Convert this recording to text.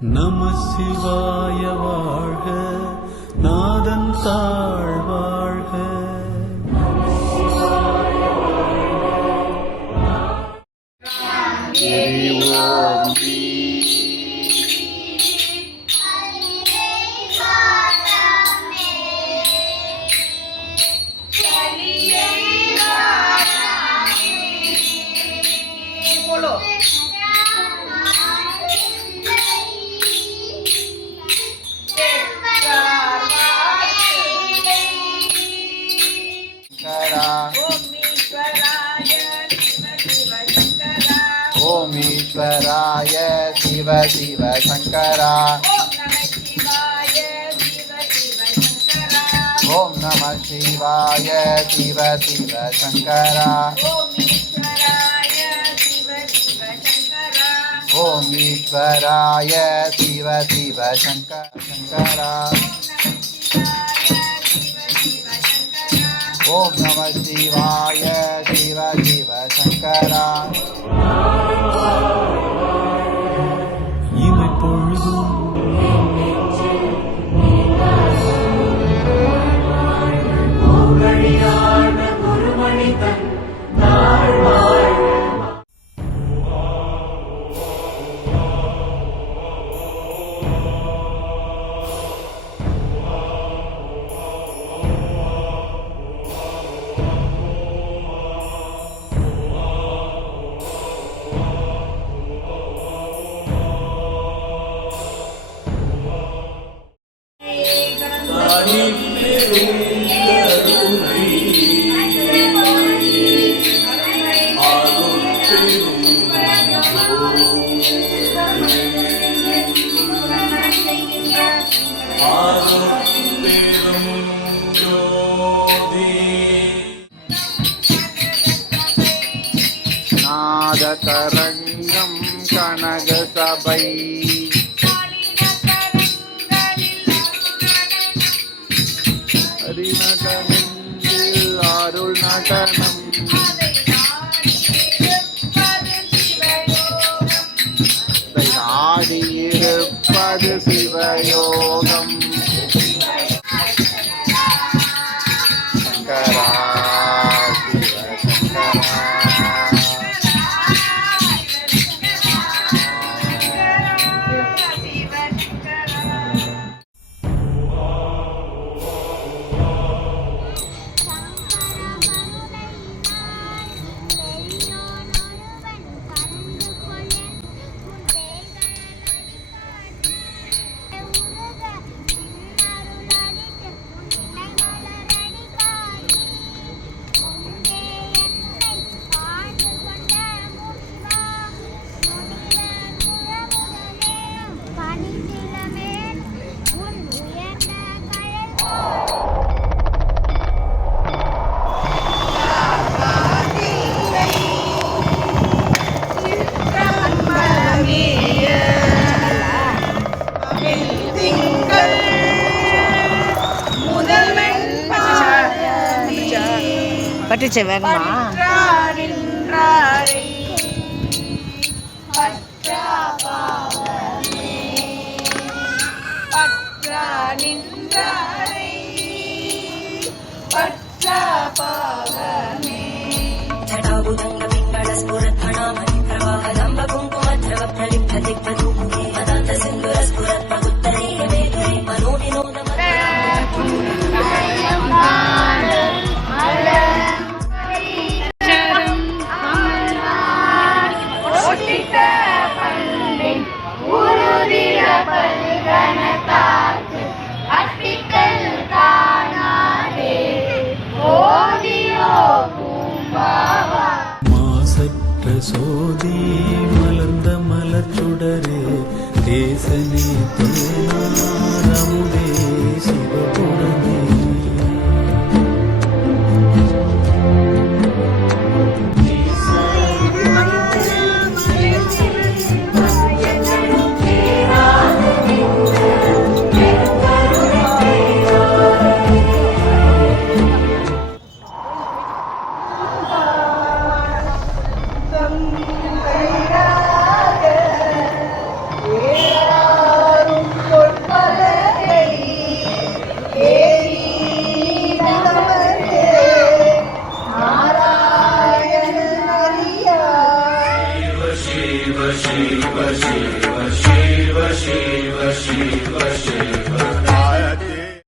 நம சிவாய வாழ்க, நாதன் தாழ் வாழ்க. ओम ईश्वराय शिव शिव शंकरा, ओम नमः शिवाय शिव शिव शंकरा, ओम ईश्वराय शिव शिव शंकरा, ओम नमः शिवाय शिव शिव शंकरा. இமைப்பொழுதும் நாததரங்கம் கனக சபை, ஹரிநடனத்தில் அருள் நடனம், ஆடியிருப்பது சிவயோகம். சங்கரா சிவ சங்கரா, பட்டுச்சு வேகமா. జటాభుజంగ పింగళ స్ఫురత్ఫణామణి ప్రవాహలంబ కుంకుమద్రవ ప్రలిప్త దిగ్వధూముఖే మదాంత సింధుర స్ఫురత్ మగుత్తరీయ వేదురే మనో వినోద மாசற்ற சோதி மலர்ந்த மலர்ச்சுடரே, தேசனே தேனாரமுதே சிவபுரமே. Yeah. शिव शिव शिव शिव शिव शिव